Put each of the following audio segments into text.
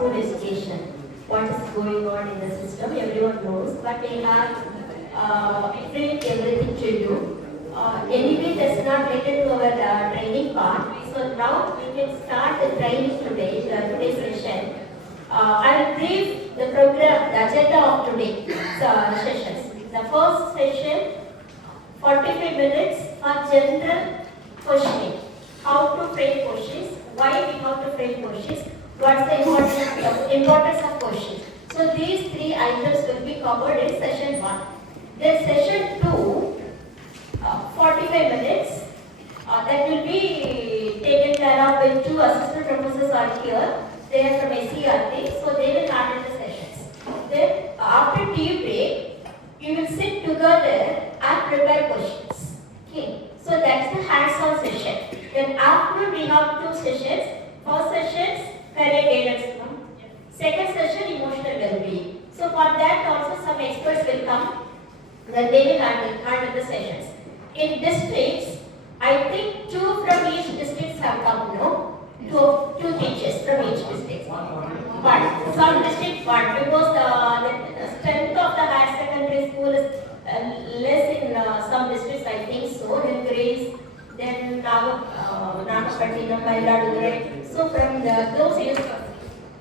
school education. What is going on in the system, everyone knows, but they have explained everything to you. Anyway, that's not related to our training part. So now we can start the training today, today's session. I will brief the program, the agenda of today's sessions. The first session, 45 minutes for general questioning. How to frame questions, why we have to frame questions, what's the importance of questions. So these three items will be covered in session 1. Then session 2, 45 minutes, that will be taken care of by 2 assistant professors are here. They are from SCRT, so they will handle the sessions. Then after tea break, you will sit together and prepare questions. Okay, so that's the hands-on session. Then after we have 2 sessions. First session, career guidance. Second session, emotional well-being. So for that also some experts will come. Then they will handle the sessions. In districts, I think 2 from each district have come, no? 2 teachers from each district. But some district 1, because the strength of the higher secondary school is less in some districts, I think so. Then Grace, then Nagapattinam, Mayiladuthurai. So from those years,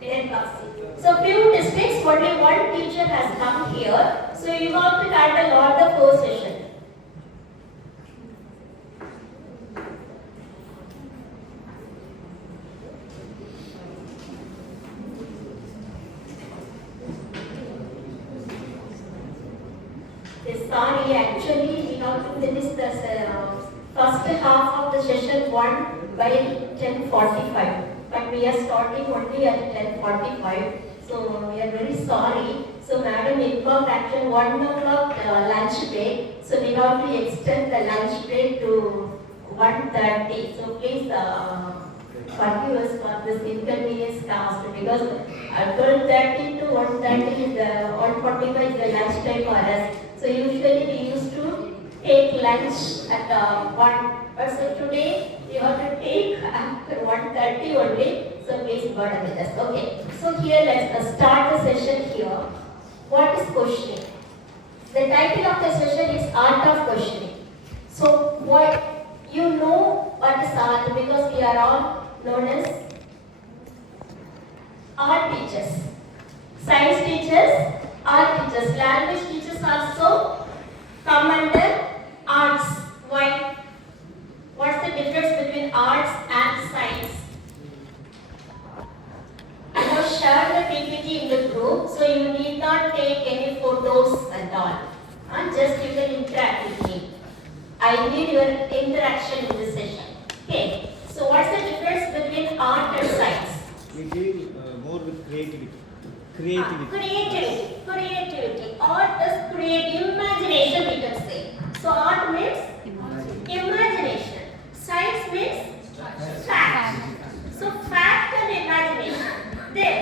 10 plus. So few districts, only 1 teacher has come here. So you have to handle all the 4 sessions. Sorry, actually we have to finish the first half of the session 1 by 10:45. But we are starting only at 10:45. So we are very sorry. So Madam informed actually 1 o'clock lunch break. So we have to extend the lunch break to 1:30. So please forgive us for this inconvenience caused, because 12:30 to 1:30 is 1:45 is the lunch time for us. So usually we used to take lunch at 1. But so today you have to take after 1:30 only. So please bear with us. Okay. So here let's start the session here. What is questioning? The title of the session is Art of Questioning. So what you know what is art, because we are all known as art teachers, science teachers, art teachers, language teachers also come under arts. Why? What's the difference between arts and science? I have shared the PPT in the group, so you need not take any photos and all. Just you can interact with me. I need your interaction in this session. Okay. So what's the difference between art and science? We deal more with creativity. Creativity. Art is creative imagination, we can say. So art means imagination. Science means fact. So fact and imagination. Then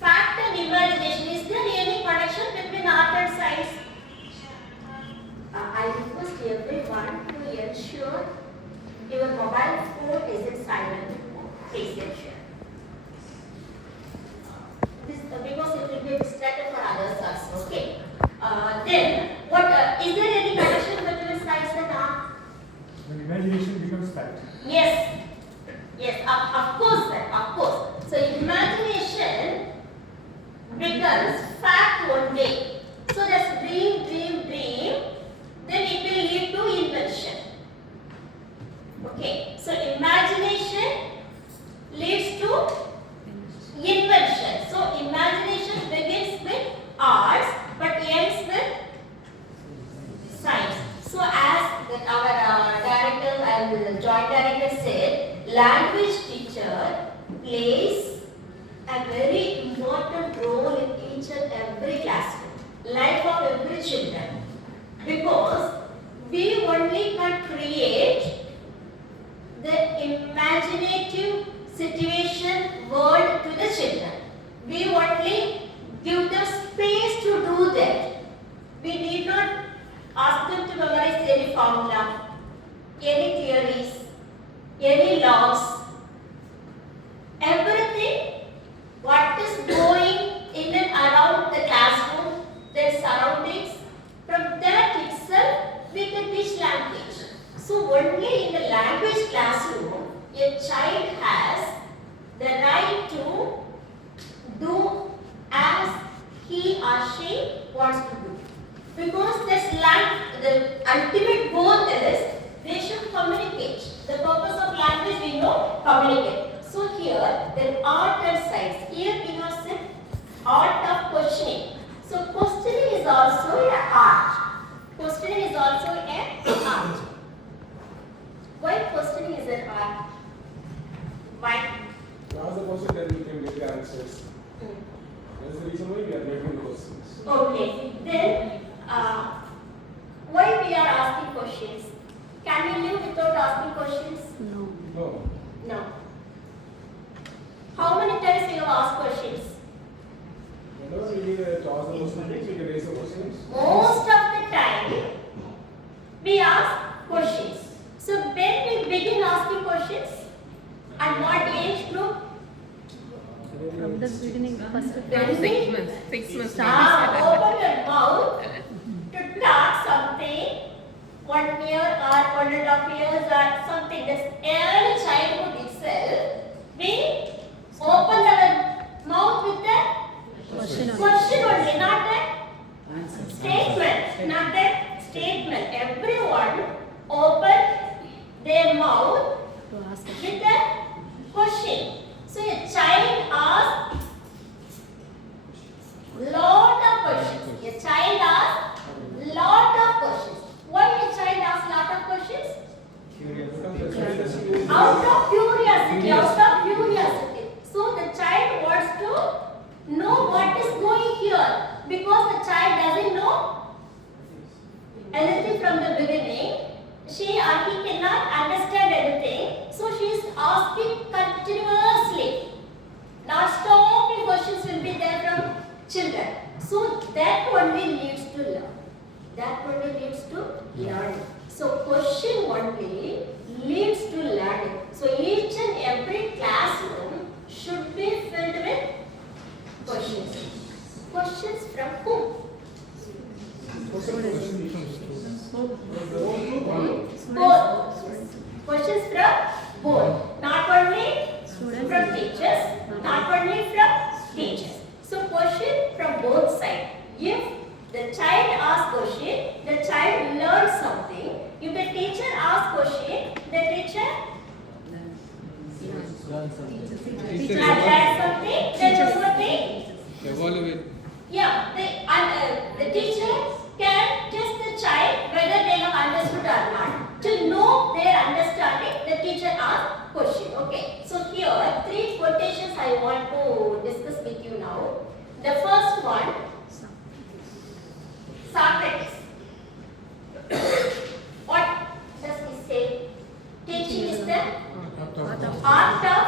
fact and imagination. Is there any connection between art and science? I request everyone to ensure your mobile phone is in silent mode. Please ensure. This because it will be distracted for others also. Okay. Then what is there any connection between science and art? When imagination becomes fact. Yes. Of course, sir. Of course. So imagination becomes fact one day. So that's dream. Then it will lead to invention. Okay. So imagination leads to invention. So imagination begins with arts but ends with science. So as our director and the joint director said, language teacher plays a very important role in each and every classroom, life of every children, because we only can create the imaginative situation world to the children. We only give them space to do that. We need not ask them to memorize any formula, any theories, any laws. Everything what is language. So only in the language classroom, a child has the right to do as he or she wants to do. Because the ultimate goal is they should communicate. The purpose of language we know, communicate. So here, the art and science. Here we have said art of questioning. So questioning is also an art. Questioning is also an art. Why questioning is an art? Why? You ask the question, then you can get the answers. Hmm. That is the reason why we are making the questions. Okay, then why we are asking questions? Can we live without asking questions? No. No. How many times we have asked questions? Whenever we need to ask the question, we can raise the questions. Most of the time, we ask questions. So when we begin asking questions, at what age group? From the beginning, first of When all, we 6 months. open your mouth to talk something, 1 year or 1.5 years or something, that's early childhood itself, we open our mouth with the question only, not the statement, not the statement. Everyone open their mouth To ask with a question. So a child asks lot of questions. A child asks lot of questions. Why a child asks lot of questions? Out of curiosity, out of curiosity. So the child wants to know what is going here because the child doesn't know anything from the beginning. She or he cannot understand anything. So she is asking continuously. Non-stop questions will be there from children. So that only leads to learn. That only leads to learning. So question only leads to learning. So each and every classroom should be filled with questions. Questions from whom? Both. Questions from both. Not only from teachers, not only from teachers. So question from both sides. If the child asks question, the child learns something. If the teacher asks question, the teacher learns something. Then something. Yeah, the teacher can test the child whether they have understood or not. To know their understanding, the teacher asks question. Okay. So here 3 quotations I want to discuss with you now. The first one, Socrates. What does he say? Teaching is the art of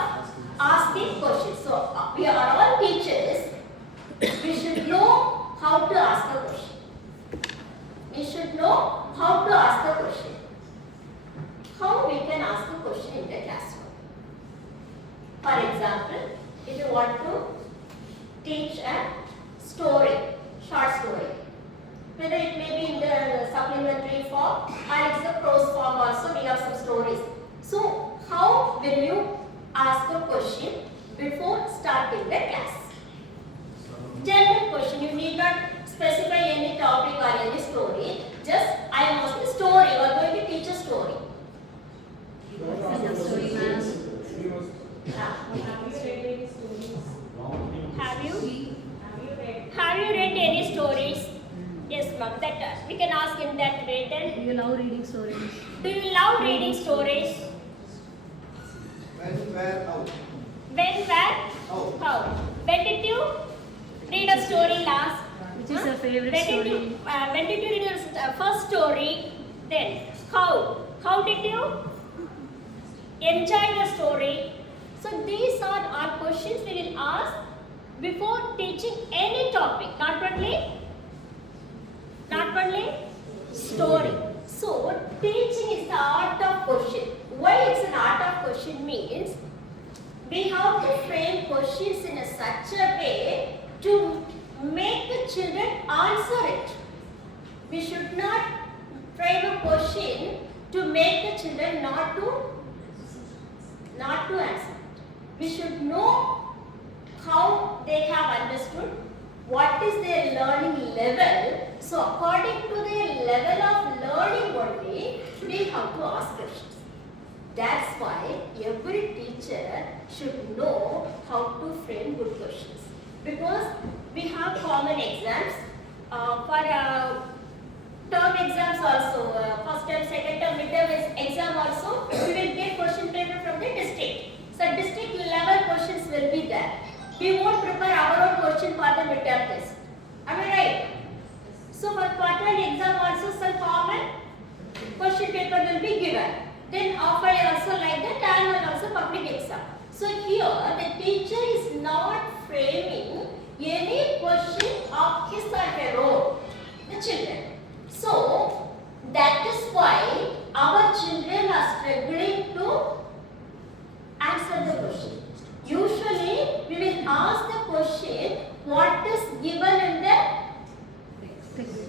asking questions. So we are all teachers. We should know how to ask a question. We should know how to ask a question. How we can ask a question in the classroom? For example, if you want to teach a story, short story, whether it may be in the supplementary form or it's the prose form also, we have some stories. So how will you ask a question before starting the class? General question, you need not specify any topic or any story. Just I am asking a story, you are going to teach a story. Have you read any stories? Yes, ma'am. That we can ask in that way. Then, Do you love reading stories? do you love reading stories? When, where, how? When, where, how? When did you read a story last? Which is your favorite When did you, story? when did you read your first story? Then, how? How did you enjoy the story? So these are our questions we will ask before teaching any topic, not only story. So teaching is the art of question. Why it's an art of question means we have to frame questions in such a way to make the children answer it. We should not frame a question children not to answer. We should know how they have understood, what is their learning level. So according to their level of learning only, we have to ask questions. That's why every teacher should know how to frame good questions. Because we have common exams. For term exams also, first term, second term, midterm exam also, we will get question paper from the district. So district level questions will be there. We won't prepare our own question for the midterm test. Am I right? So for quarterly exam also some common question paper will be given. Then offer also like that, annual also public exam. So here the teacher is not framing any question of his or her own, the children. So that is why our children are struggling to answer the question. Usually we will ask the question what is given in the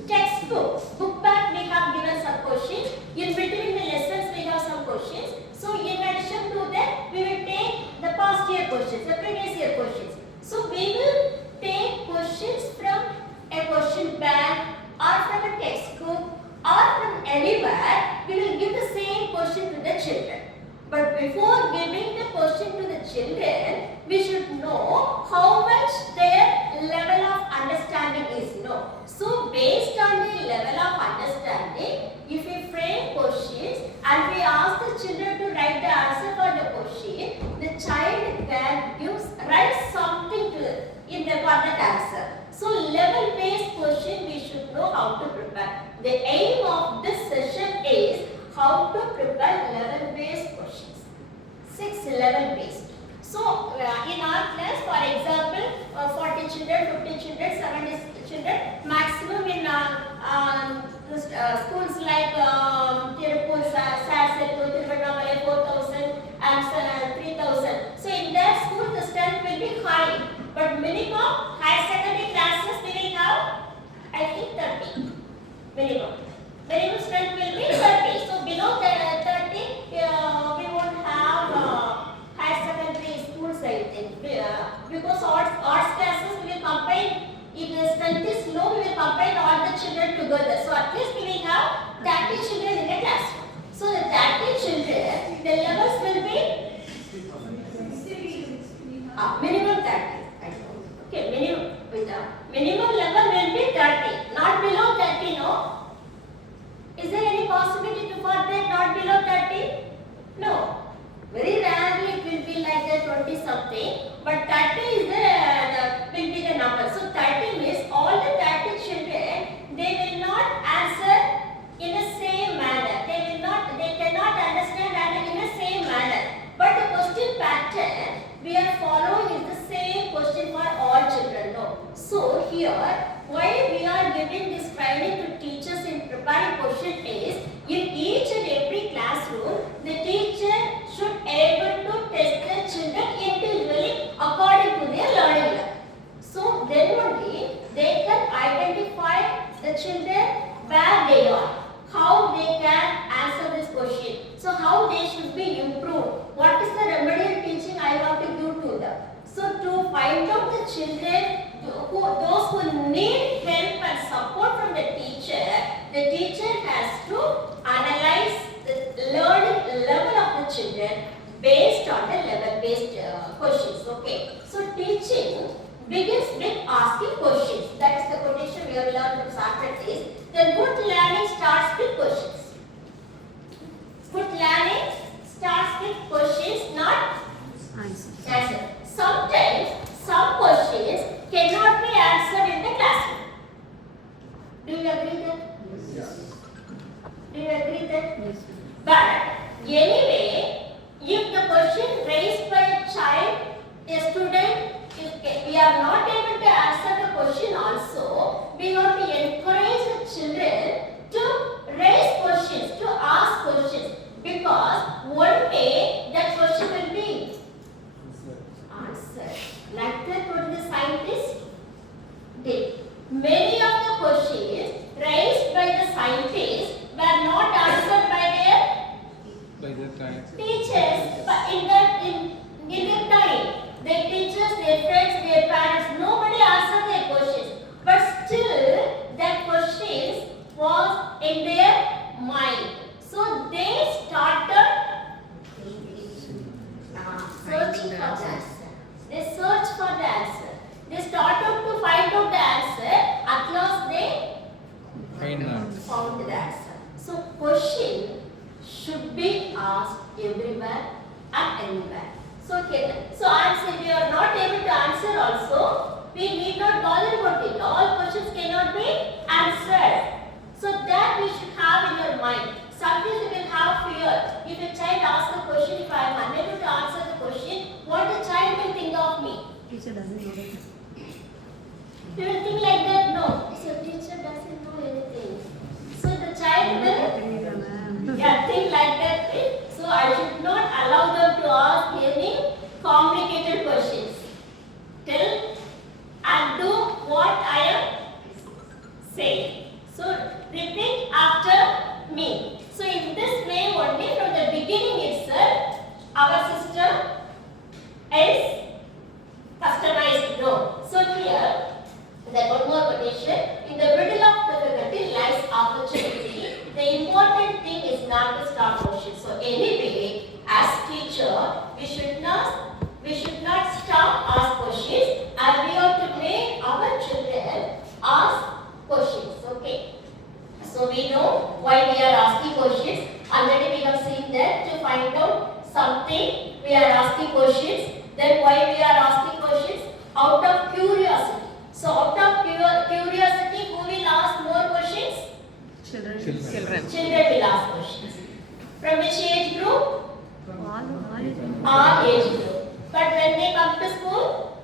textbook. Book back we have given some questions. In between the lessons we have some questions. So in addition to that we will take the past year questions, the previous year questions. So we will take questions from a question bank or from a textbook or from anywhere. We will give the same question to the children. But before giving the question to the children, we should know how much their level of understanding is known. So based on the level of understanding, if we frame questions and we ask the children to write the answer for the question, the child can write something in the for that answer. So level-based question we should know how to prepare. The aim of this session is how to prepare level-based questions. 6 level-based. So in our class, for example, 40 children, 50 children, 70 children, maximum in schools like Tirupur, Sarasatu, Tiruvannamalai, 4,000 and 3,000. So in that school, the strength will be high. But minimum higher secondary classes we will have, I think 30. Minimum strength will be 30. So below 30, we won't have higher secondary schools, I think. Because arts classes we will combine. If the strength is low, we will combine all the children together. So at least we will have 30 children in a classroom. So the 30 children, the levels will be minimum 30. Okay, minimum level will be 30, not below 30, no? Is there any possibility for that not below 30? No. Very rarely it will be like that 20 something, but 30 is will be the number. So 30 means all the 30 children, they will not answer in the same manner. They cannot understand in the same manner. But the question pattern we are following is the same question for all children. No. So here, why we are giving this training to teachers in preparing question is, in each and every classroom, the teacher should able to test the children individually according to their learning level. So then only they can identify the children where they are, how they can answer this question. So how they should be improved. What is the remedial teaching I want to give to them. So to find out the children, those who need help and support from the teacher has to analyze the learning level of the children based on the level-based questions. Okay. So teaching begins with asking questions. That is the quotation we have learned from Socrates. Then good learning starts with questions. Good learning starts with questions, not answers. Sometimes some questions cannot be answered in the classroom. Do you agree that? Yes. Do you agree that? Yes. But anyway, if the question raised by a child, a student, if we are not able to answer the question also, we have to encourage the children to raise questions, to ask questions. Because one day that question will be answered. Like that what the scientists did. Many of the questions raised by the scientists were not answered by their should be asked everywhere and anywhere. So, if you are not able to answer also, we need not bother about it. All questions cannot be answered. So that we should have in your mind. Sometimes you will have fear. If a child asks a question, if I am unable to answer the question, what the child will think of me? Teacher doesn't know that. You will think like that, no. So teacher doesn't know anything. So the child will think like that. So I should not allow them to ask any complicated questions. Tell and do what I am saying. So repeat after me. So in this way only from the beginning itself, our system is customized. No. So here, then one more quotation. In the middle of difficulty lies opportunity. The important thing is not to stop question. So anyway, as teacher, we should not stop ask questions, and we have to make our children ask questions. Okay. So we know why we are asking questions. Already we have seen that to find out something we are asking questions. Then why we are asking questions? Out of curiosity. So out of curiosity, who will ask more questions? Children. Children will ask questions. From which age group? All All age group. But when they come to school,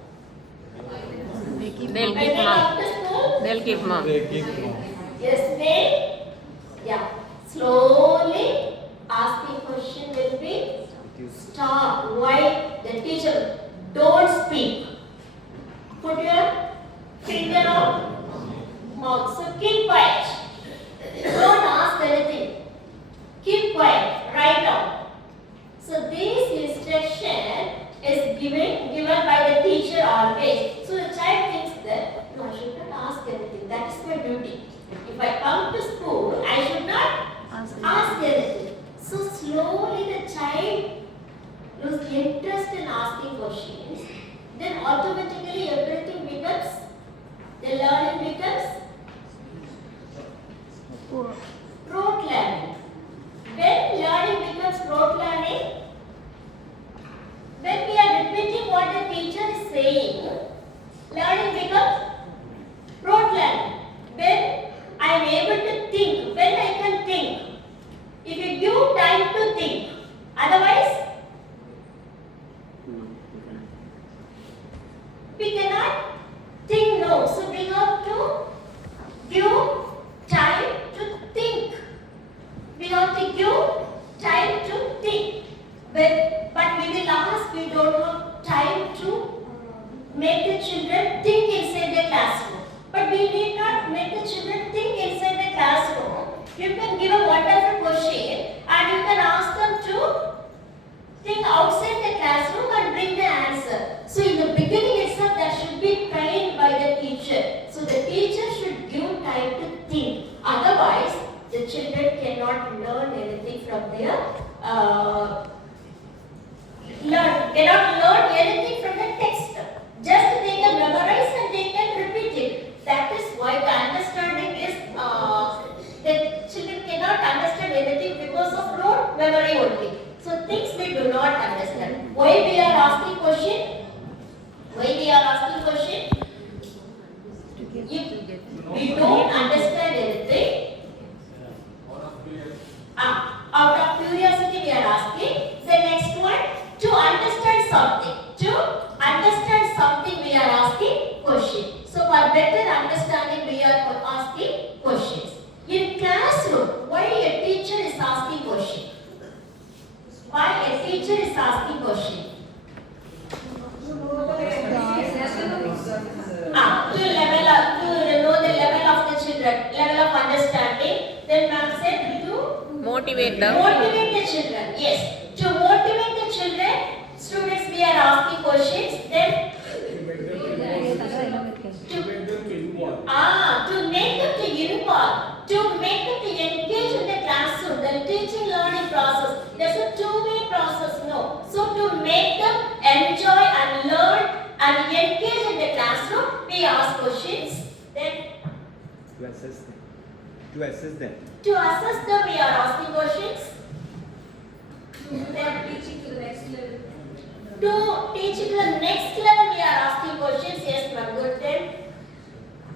They'll when keep they mum. come to school, They'll keep mum. yes, slowly asking question will be stop. Why? The teacher, don't speak. Put your finger on mouth. So keep quiet. Don't ask anything. Keep quiet. Write down. So this instruction is given by the teacher always. So the child thinks that no, I should not ask anything. That is my duty. If I come to school, I should not ask anything. So slowly the child loses interest in asking questions. Then automatically everything becomes, the learning becomes rote learning. When learning becomes rote learning, when we are repeating what the teacher is saying, learning becomes rote learning. When I am able to think, when I can think, if you give time to think, otherwise we cannot think no. So we have to give time to think. We have to give time to think. But we will ask, we don't have time to make the children think inside the classroom. But we need not make the children think inside the classroom. You can give a wonderful question and you can ask them to think outside the classroom and bring the answer. So in the beginning itself, that should be trained by the teacher. So the teacher should give time to think. Otherwise, the children cannot learn anything from their cannot learn anything from the text. Just they can memorize and they can repeat it. That is why the understanding is the children cannot understand anything because of rote memory only. So things we do not understand. Why we are asking question? Why we are asking question? If we don't understand anything, out of curiosity we are asking. The next one, to understand something. To understand something we are asking question. So for better understanding we are asking questions. In classroom, why a teacher is asking question? Why a teacher is asking question? To know the level of the children, level of understanding. Then ma'am said to Motivate them. motivate the children. Yes, to motivate the children, students we are asking questions. Then To make them to involve. to make them to involve, to make them to engage in the classroom, the teaching learning process. There's a two-way process, no. So to make them enjoy and learn and engage in the classroom, we ask questions. Then To assess them. to assess them, we are asking questions. They are teaching to the next level. To teach to the next level, we are asking questions. Yes, ma'am. Good then.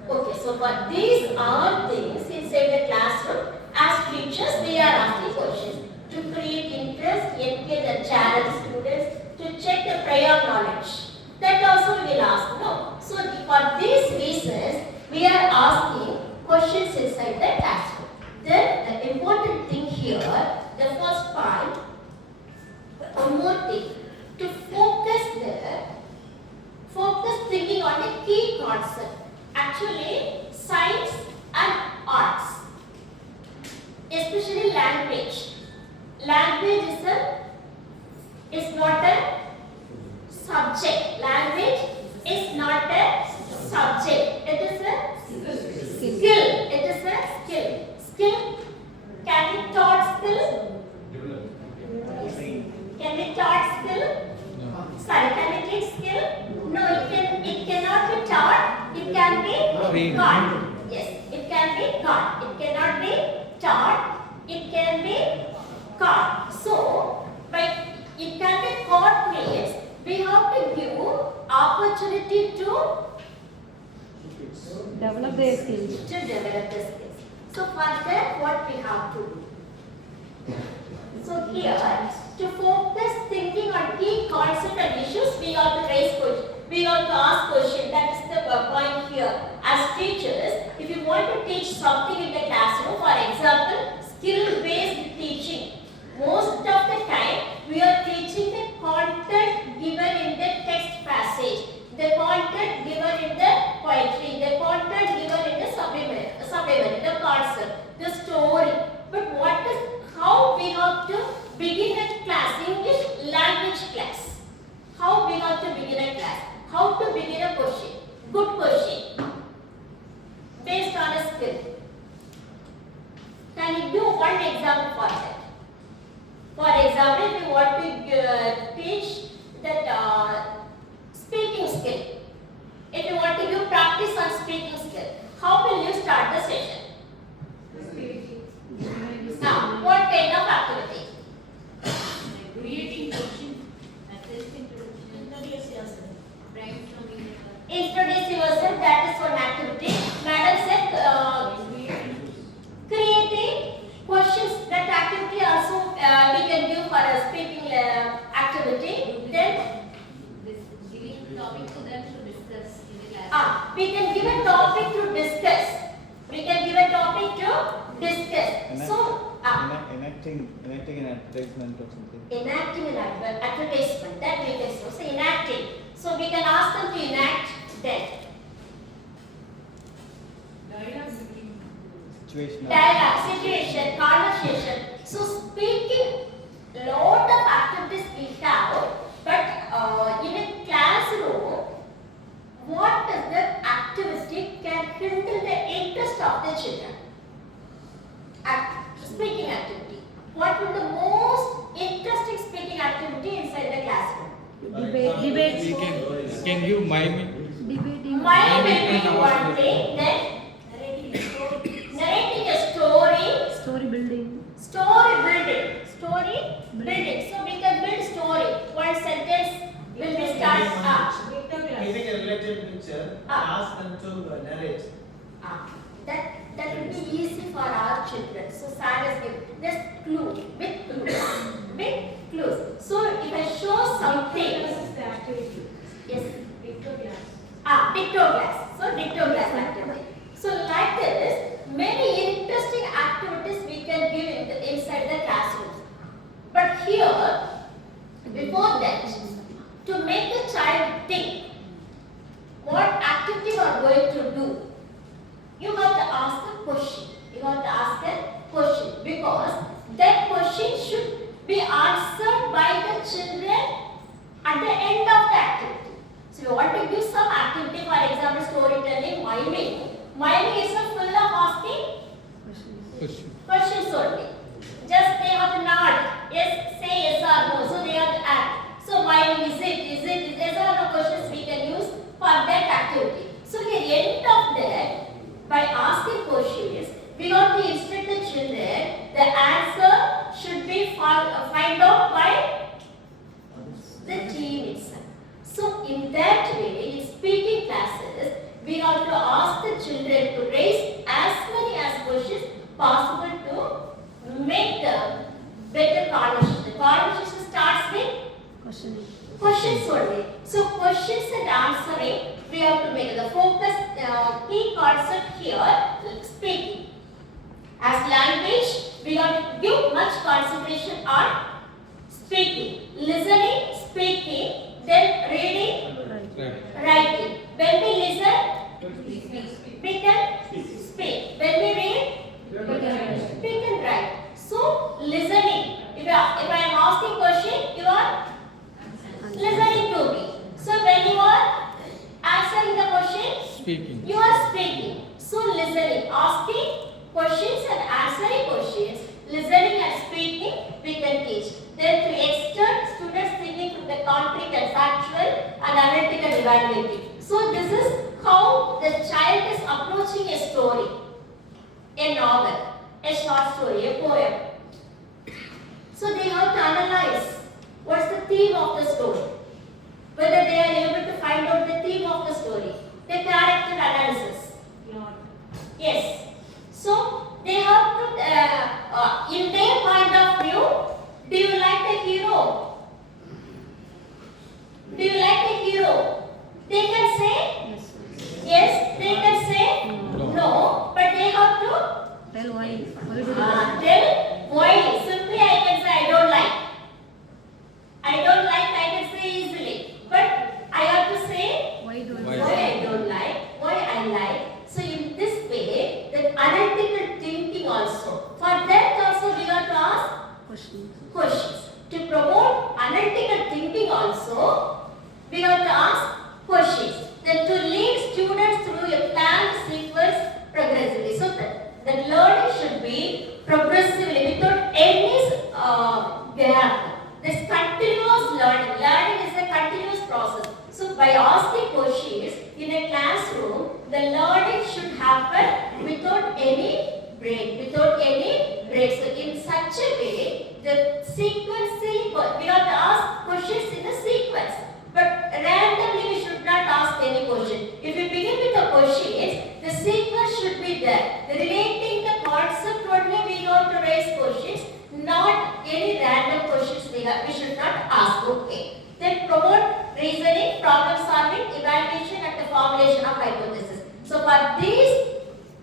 Okay, so for these are things inside the classroom, as teachers, we are asking questions to create interest, engage and challenge students, to check the prior knowledge. That also we will ask. No. So for these reasons, we are asking questions inside the classroom. Then the important thing here, the first part, one more thing, to focus thinking on the key concept. Actually, science and arts, especially language. Language is not a subject. Language is not a subject. It is a skill. It is a skill. Skill can be taught skill. Can be taught skill. Sorry, can we teach skill? No, it cannot be taught. It can be taught. Yes, it can be taught. It cannot be taught. It can be taught. So, by it can be taught means we have to give opportunity to Develop their skills. develop the skills. So for that, what we have to do? So here, to focus thinking on key concepts and issues, we have to raise questions. We have to ask questions. That is the point here. As teachers, if you want to teach something in the classroom, for example, skill-based teaching, most of the time we are teaching the content given in the text passage, the content given in the poetry, the content given in the subliminary, the concept, the story. But how we have to begin a class, English language class. How we have to begin a class? How to begin a question? Good question. Based on a skill. Can you do one example for that? For example, if you want to teach that speaking skill, if you want to do practice on speaking skill, how will you start the session? Now, what kind of activity? Creating question, assessing introduction, brainstorming. Introduce yourself, that is one activity. Madam said creating questions, that activity also we can do for a speaking activity. Then Giving topic to them to discuss in the class. we can give a topic to discuss. We can give a topic to discuss. So, enacting an advertisement or something. enacting an advertisement, that we can so say enacting. So we can ask them to enact that. Situational. Dialogue, situation, conversation. So speaking, lot of activities we have, but in a classroom, what is the activity can kindle the interest of the children? Speaking activity. What will the most interesting speaking activity inside the classroom? Debates. Can you mime? Debating. Mine will be one thing, then narrating a story. Story building. Story building. So we can build story. One sentence will be start. Giving a related picture, ask them to narrate. That will be easy for our children. So Sarah's give just clue with clues. So if I show something, yes, pictoglass. So pictoglass activity. So like this, many interesting activities we can give inside the classrooms. But here, before that, to make the child think what activity you are going to do, you have to ask a question. Because that question should be answered by the children at the end of the activity. So you want to give some activity, for example, storytelling, miming. Miming is full of asking questions only. Just they have to nod. Yes, say yes or no. So they have to act. So miming is it, yes or no questions we can use for that activity. So at the end of that, by asking questions, we have to instruct the children the answer should be find out by questions and answering, we have to make the focus, key concept here, speaking. As language, we have to give much concentration on speaking, listening, speaking, then reading, writing. When we listen, we can speak. When we read, we can write. So, listening. If I am asking question, you are listening to me. So, when you are answering the question, you are speaking. So, listening, asking questions and answering questions, listening and speaking, we can teach. Then to extend students thinking from the concrete and factual and analytical evaluating. So this is how the child is approaching a story, a novel, a short story, a poem. So they have to analyze what's the theme of the story, whether they are able to find out the theme of the story, the character analysis. Yes. So they have to, in their point of view, do you like the hero? Do you like the hero? They can say yes, they can say no, but they have to Tell why. tell why. Simply I can say I don't like. I don't like, I can say easily. But I have to say Why do why I don't like, why I like. So in this way, the analytical thinking also. For that also we have to ask questions. To promote analytical thinking also, we have to ask questions. Then to lead students through a planned sequence progressively. So that learning should be progressively without any gap. This continuous learning. Learning is a continuous process. So by asking questions in a classroom, the learning should happen without any break, without any break. So in such a way, the sequentially, we have to ask questions in a sequence. But randomly we should not ask any question. If we begin with the questions, the sequence should be there. Relating the concept only we have to raise questions, not any random questions we should not ask. Okay. Then promote reasoning, problem solving, evaluation and the formulation of hypothesis. So for these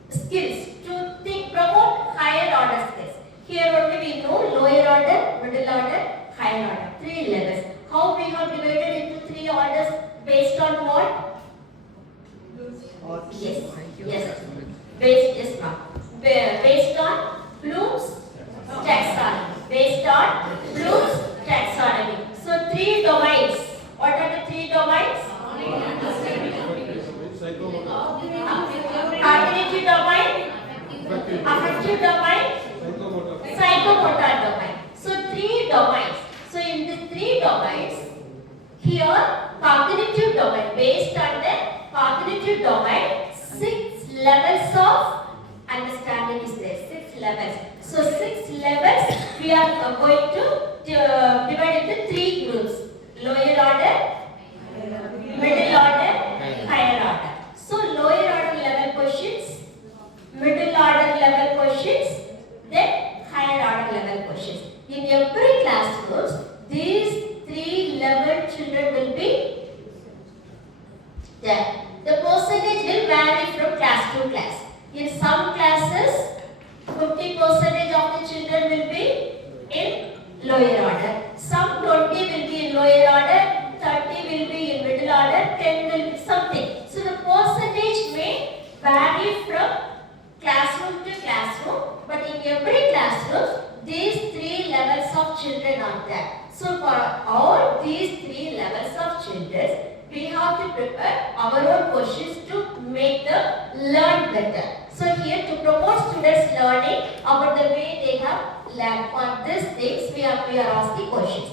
skills to think, promote higher order skills. Here only we know lower order, middle order, higher order, 3 levels. How we have divided into 3 orders based on what? Yes. Based on Bloom's taxonomy. Based on Bloom's taxonomy. So 3 domains. What are the 3 domains? Cognitive domain, affective domain, psychomotor domain. So 3 domains. So in the 3 domains, here cognitive domain, based on the cognitive domain, 6 levels of understanding is there. 6 levels. So 6 levels we are going to divide into 3 groups. Lower order, middle order, higher order. So lower order level questions, middle order level questions, then higher order level questions. In every classroom, these 3 level children will be there. The percentage will vary from class to class. In some classes, 50% of the children will be in lower order. Some 20 will be in lower order, 30 will be in middle order, 10 will be something. So the percentage may vary from classroom to classroom, but in every classroom, these 3 levels of children are there. So for all these 3 levels of children, we have to prepare our own questions to make them learn better. So here to promote students learning about the way they have learned. For these things, we are asking questions.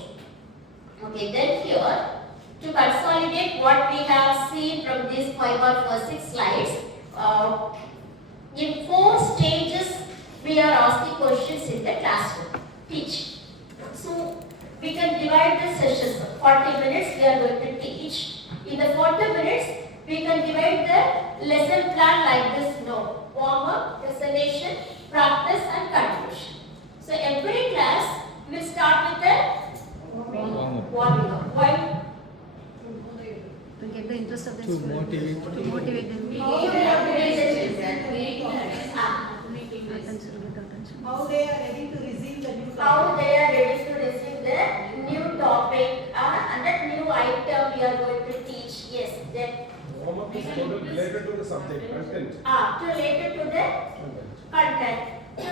Okay, then here to consolidate what we have seen from these 5 or 6 slides, in 4 stages we are asking questions in the classroom. Teach. So we can divide the sessions. 40 minutes we are going to teach. In the 40 minutes, we can divide the lesson plan like this. No, warm up, presentation, practice and conclusion. So every class will start with the warming up. Why? interest of the To student. motivate. To motivate them. We need to motivate the children. Attention with attention. How they are ready to receive the new How they are ready to receive the new topic and the new item we are going to teach. Yes, that Homework is total related to the subject content. related to the content, to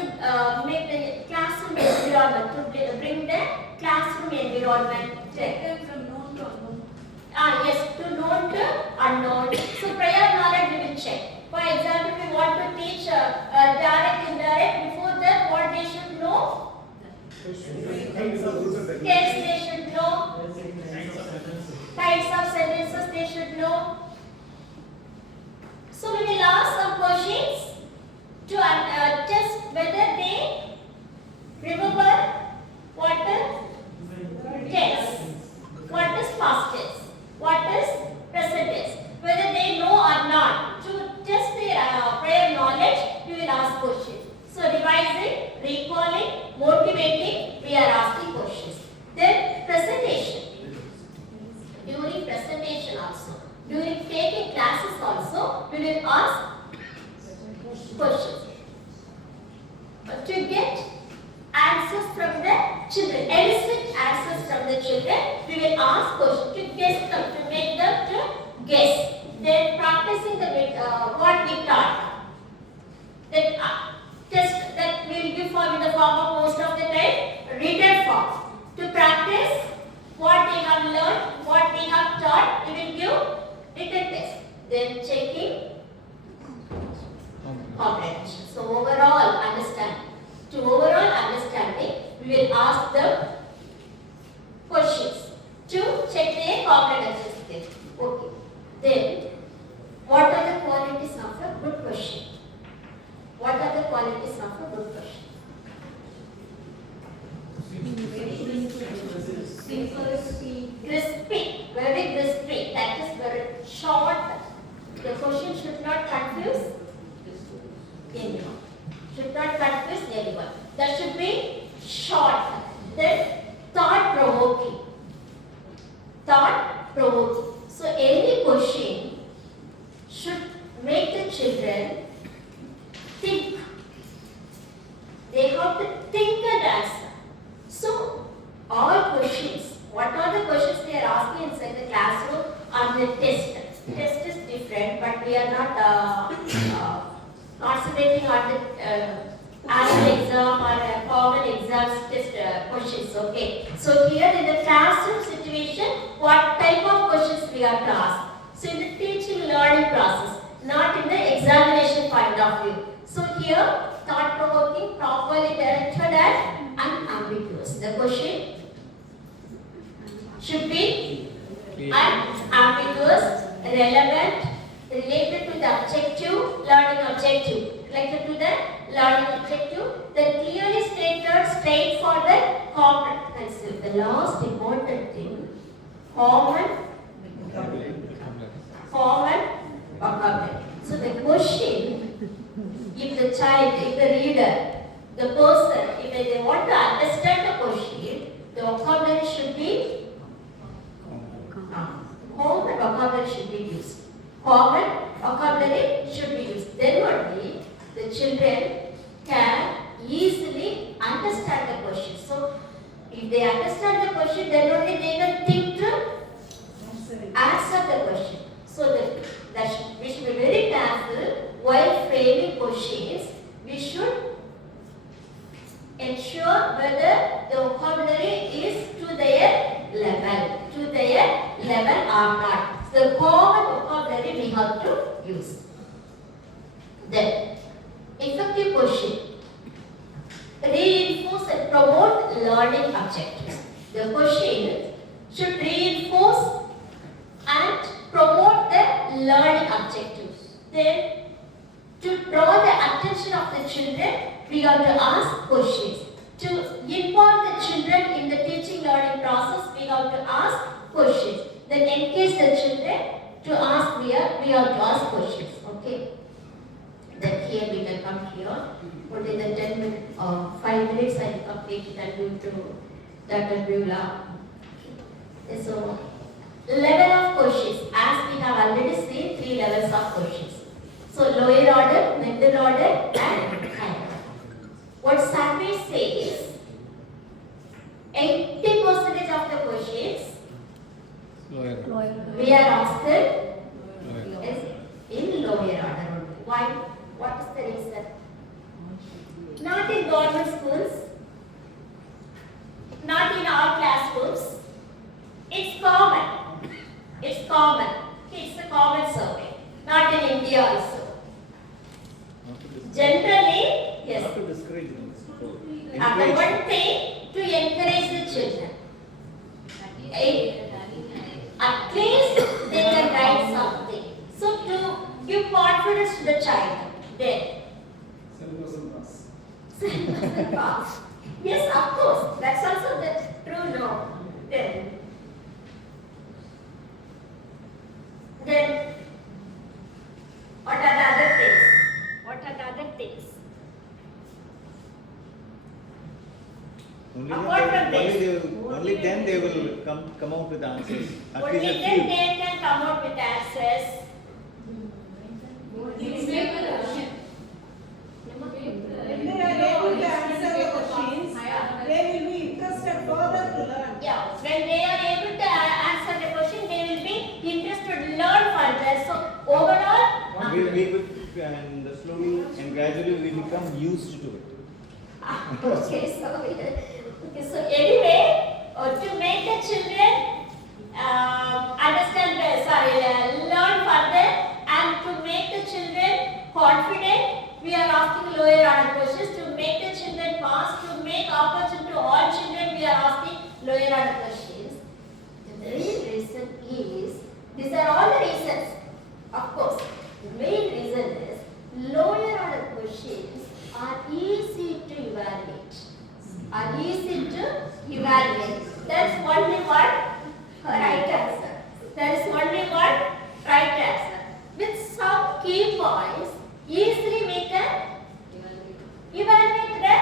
make the classroom environment, to bring the classroom environment. Take them from known to unknown. Yes, to known to unknown. So prior knowledge we will check. For example, we want to teach direct, indirect. Before that, what they should know? Tense they should know. Types of sentences they should know. So we will ask some questions to test whether they remember what is tense, what is past tense, what is present tense, whether they know or not. To test their prior knowledge, we will ask questions. So revising, recalling, motivating, we are asking questions. Then presentation. During presentation also, during taking classes also, we will ask questions. To get answers from the children, elicit answers from the children, we will ask questions to guess them, to make them to guess. Then practicing the what we taught. Then test that we will give form in the form of most of the time written form. To practice what they have learned, what we have taught, we will give written test. Then checking comprehension. So overall understanding. To overall understanding, we will ask them questions to check their comprehension skill. Okay. Then, what are the qualities of a good question? What are the qualities of a good question? Crispy, very crispy. That is very short. The question should not confuse anyone. Should not confuse anyone. That should be short. Then thought-provoking. Thought-provoking. So any question should make the children think. They have to think and answer. So all questions, what are the questions they are asking inside the classroom on the test? Test is different, but we are not concentrating on the annual exam or common exams test questions. Okay. So here in the classroom situation, what type of questions we have to ask? So in the teaching learning process, not in the examination point of view. So here, thought-provoking, properly directed and unambiguous. The question should be unambiguous, relevant, related to the objective, learning objective, related to the learning objective, then clearly stated, straightforward, comprehensive. The last important thing, common vocabulary. So the question, if the child, if the reader, the person, if they want to understand the question, the vocabulary should be common vocabulary should be used. Common vocabulary should be used. Then only the children can easily understand the question. So if they understand the question, then only they can think to answer the question. So we should be very careful while framing questions. We should ensure whether the vocabulary is to their level or not. The common vocabulary we have to use. Then, effective question. Reinforce and promote learning objectives. The question should reinforce and promote the learning objectives. Then, to draw the attention of the children, we have to ask questions. To involve the children in the teaching learning process, we have to ask questions. Then engage the children to ask, we have to ask questions. Okay. Then here we can come here. Only the 10 minutes or 5 minutes I complete it and give to Dr. Beulah. So level of questions, as we have already seen 3 levels of questions. So lower order, middle order and higher order. What survey says, 80% of the questions Lawyer. we are asked is in lower order only. Why? What is the reason? Not in government schools, not in our classrooms. It's common. It's common. It's a common survey. Not in India also. Generally, yes. Not to discourage them. And the one thing to encourage the children. At least they can write something. So to give confidence to the child. Then. 7% pass. 7% pass. Yes, of course. That's also the true no. Then what are the other things? What are the other things? Apart from this. Only then they will come out with answers. At Only least a then few. they can come out with answers. When they are able to answer the questions, they will be interested further to learn. Yeah, when they are able to answer the question, they will be interested to learn further. So overall, We will and slowly and gradually we become used to it. So anyway, to make the children learn further and to make the children confident, we are asking lower order questions. To make the children pass, to make opportunity to all children, we are asking lower order questions. The main reason is, these are all the reasons, of course. The main reason is, lower order questions are easy to evaluate. That's only one right answer. There is only one right answer. With some key points, easily we can evaluate the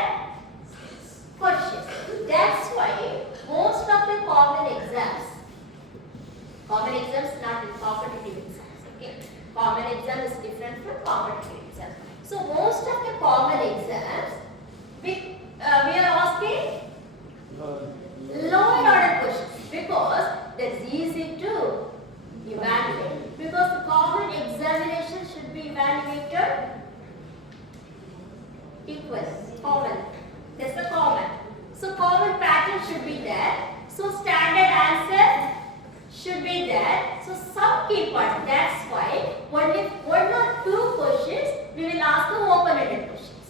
questions. That's why most of the common exams not in competitive exams, okay? Common exam is different from competitive exam. So most of the common exams, we are asking lower order questions because that's easy to evaluate. Because the common examination should be evaluated equal, common. That's the common. So common pattern should be there. So standard answer should be there. So some key points. That's why only 1 or 2 questions we will ask the open-ended questions.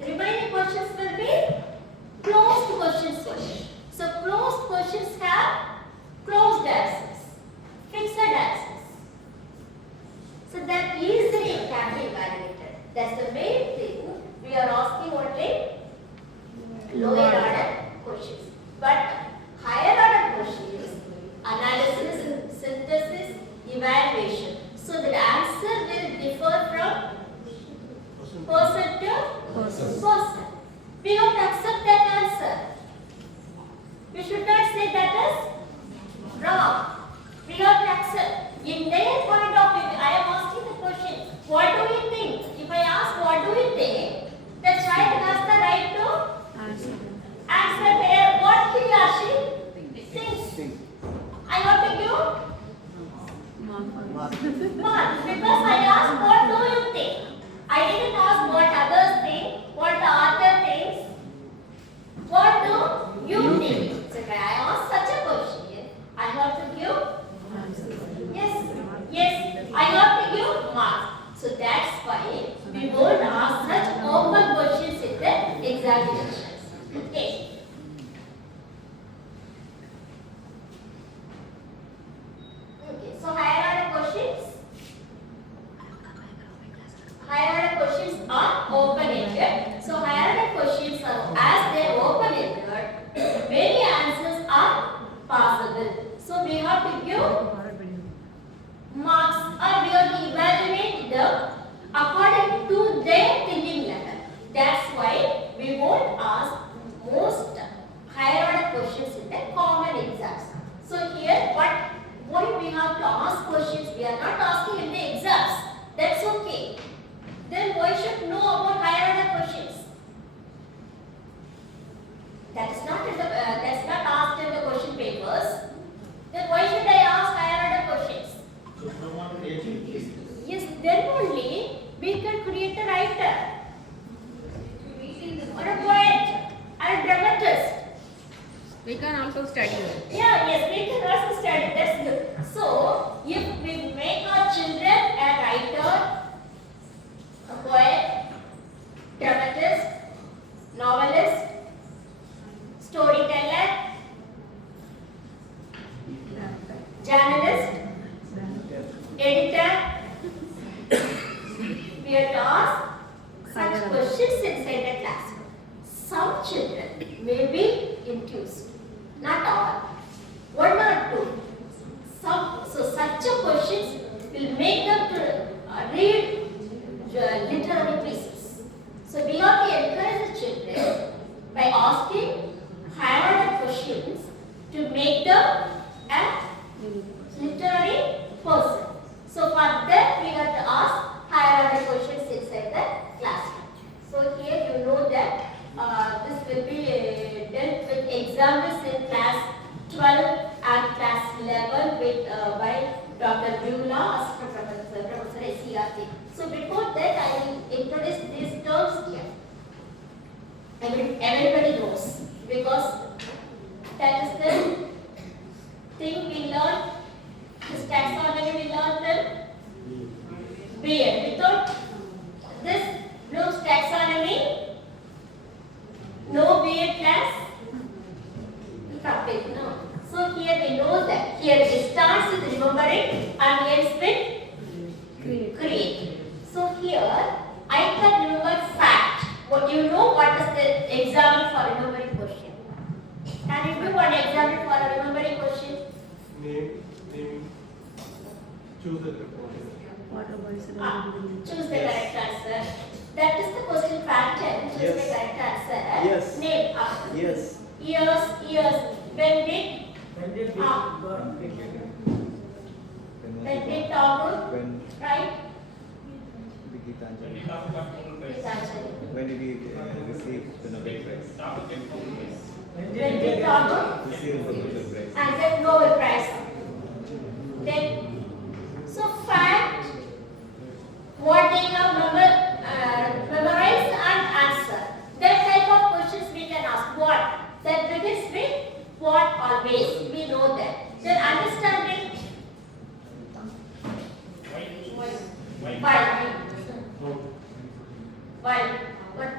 Remaining questions will be closed questions only. So closed questions have closed answers, fixed answers. So that easily can be evaluated. That's the main thing. We are asking only lower order questions. But higher order questions, analysis, synthesis, evaluation. So the answer will differ from person to person. We have to accept that answer. We should not say that is wrong. We have to accept. In their point of view, I am asking the question, what do you think? If I ask what do you think, the child has the right to answer there what he or she thinks. I have to give mark because I asked what do you think. I didn't ask what others think, what the author thinks. What do you think? So if I ask such a question, I have to give yes, I have to give marks. So that's why we won't ask such open questions in the examinations. Okay. Okay, so higher order questions. Higher order questions are open-ended. So higher order questions are, as they are open-ended, many answers are possible. So we have to give marks or we have to evaluate them according to their We can also study. Yeah, yes, we can also study. That's good. So, if we make our children a writer, a poet, dramatist, novelist, storyteller, journalist, editor, we have to ask such questions inside the classroom. Some children may be enthused, not all, one or two. So such a questions will make them to read literary pieces. So we have to encourage the children by asking higher order questions to make them a literary person. So for that we have to ask higher order questions inside the classroom. So here you know that this will be dealt with examples in class 12 and class 11 with by Dr. Beulah, Assistant Professor SCRT. So before that I will introduce these terms here. Everybody knows because that is the thing we learn. This taxonomy we learn them. Beard. Without this Bloom's taxonomy, no BA class topic. No. So here we know that here it starts with remembering and ends with create. So here I can remember fact. What you know what is the example for remembering question? Can you give one example for a remembering question? Name. Choose the Water boys. Choose the correct answer. That is the question pattern. Choose the Yes. correct answer. Yes. Name. Yes. Years. When did Tagore write? Gitanjali. When did he receive the Nobel Prize? When did Tagore Receive the Nobel Prize. and get Nobel Prize? Then, so fact, what they have memorized and answer. That type of questions we can ask. What? That begins with what always. We know that. Then understanding. Why? Why? What?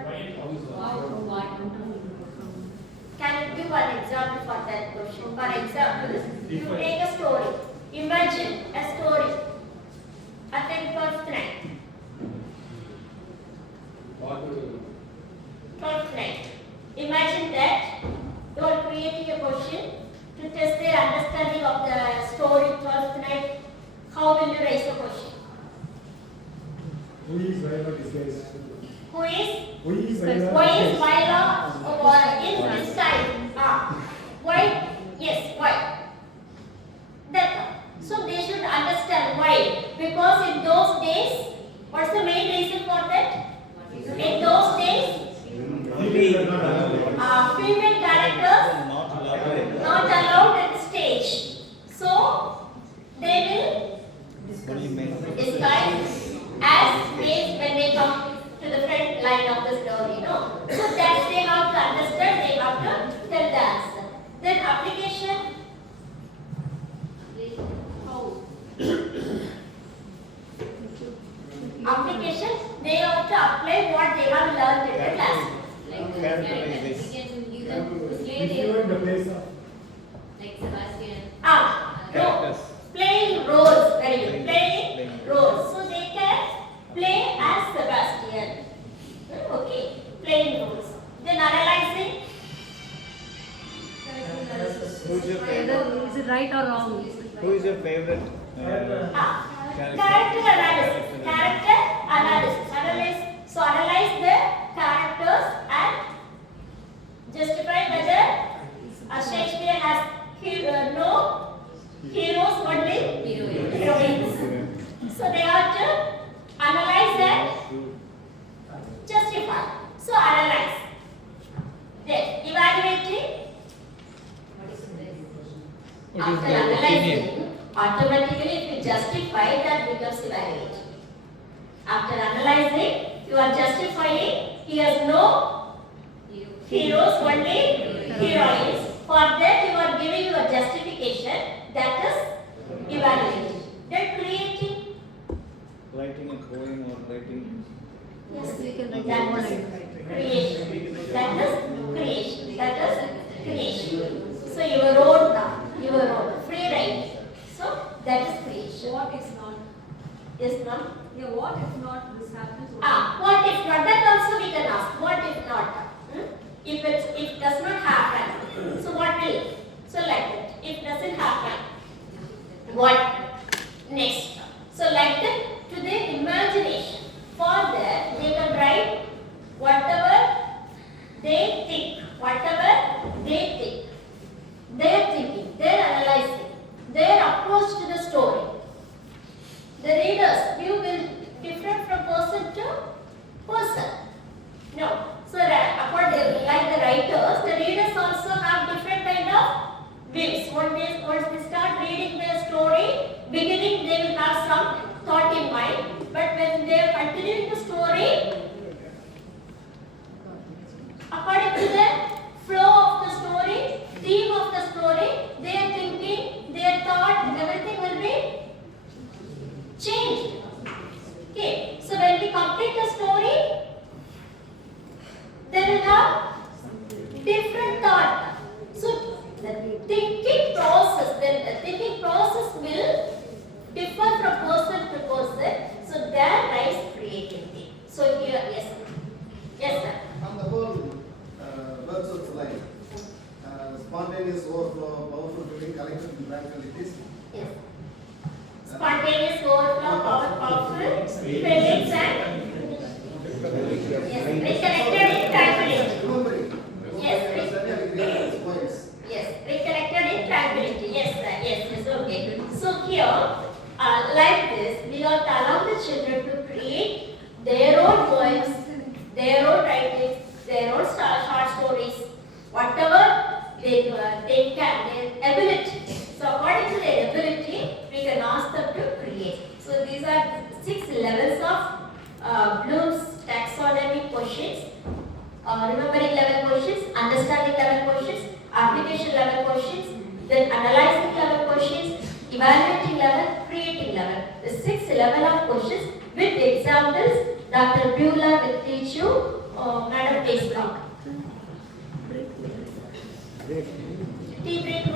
Can you give one example for that question? For example, you take a story. Imagine a story. At the 12th night. 12th night. Imagine that you are creating a question to test their understanding of the story 12th night. How will you raise the question? Who is Viola disguised? Who is? Who is Why is Viola in this time? Why? Yes, why? That. So they should understand why. Because in those days, what's the main reason for that? In those days, female characters not allowed at the stage. So they will disguise as males when they come to the front line of the story, no? So that they have to understand, they have to tell the answer. Then application. Application, they have to apply what they have learned in the class. Like Characterization. we can give them If play you are in the their, place of like Sebastian. No, Characters. playing roles, very good. Playing Playing roles. So they can play as Sebastian. Okay, playing roles. Then analyzing. Who's your favorite? Either is it right or wrong? Who is your favorite? Character analysis. Character analysis. So analyze the characters and justify whether Shakespeare has no heroes, only heroines. So they have to analyze and justify. So analyze. Then evaluating. After analyzing, automatically if you justify, that becomes evaluate. After analyzing, you are justifying, he has no heroes, only heroines. For For that you are giving your justification, that is evaluation. Then creating. Writing a poem or writing. Yes, We can write that more is like creation. That is creation. That is creation. So your own free writing. So that is creation. What if not? Is not. Yeah, what if not this happens? What if not? That also we can ask. What if not? If it does not happen, so what will? So like that. If doesn't happen, what next? So like that, to their imagination. For that, they can write whatever they think. Whatever they think. Their thinking, their analyzing, their approach to the story. The reader's view will different from person to person. No. So according like the writers, the readers also have different kind of views. Once they start reading the story, beginning they will have some thought in mind. But when they are continuing the story, according to the flow of the story, theme of the story, their thinking, their thought, everything will be changed. Okay, so when we complete the story, they will have different thought. So the thinking process will differ from person to person. So there lies creativity. So here, yes sir. On the whole, works of life, spontaneous overflow, powerful during collective tranquilities. Yes. Spontaneous overflow, powerful feelings and recollected in tranquility. Remembering. Yes, Voice. yes, recollected in tranquility. Yes, sir. Yes, okay. So here, like this, we have to allow the children to create their own poems, their own writings, their own short stories, whatever they can, their ability. So according to their ability, we can ask them to create. So these are 6 levels of Bloom's taxonomy questions. Remembering level questions, understanding level questions, application level questions, then analyzing level questions, evaluating level, creating level. The 6 level of questions with examples. Dr. Beulah will teach you. Madam takes block. Tea break.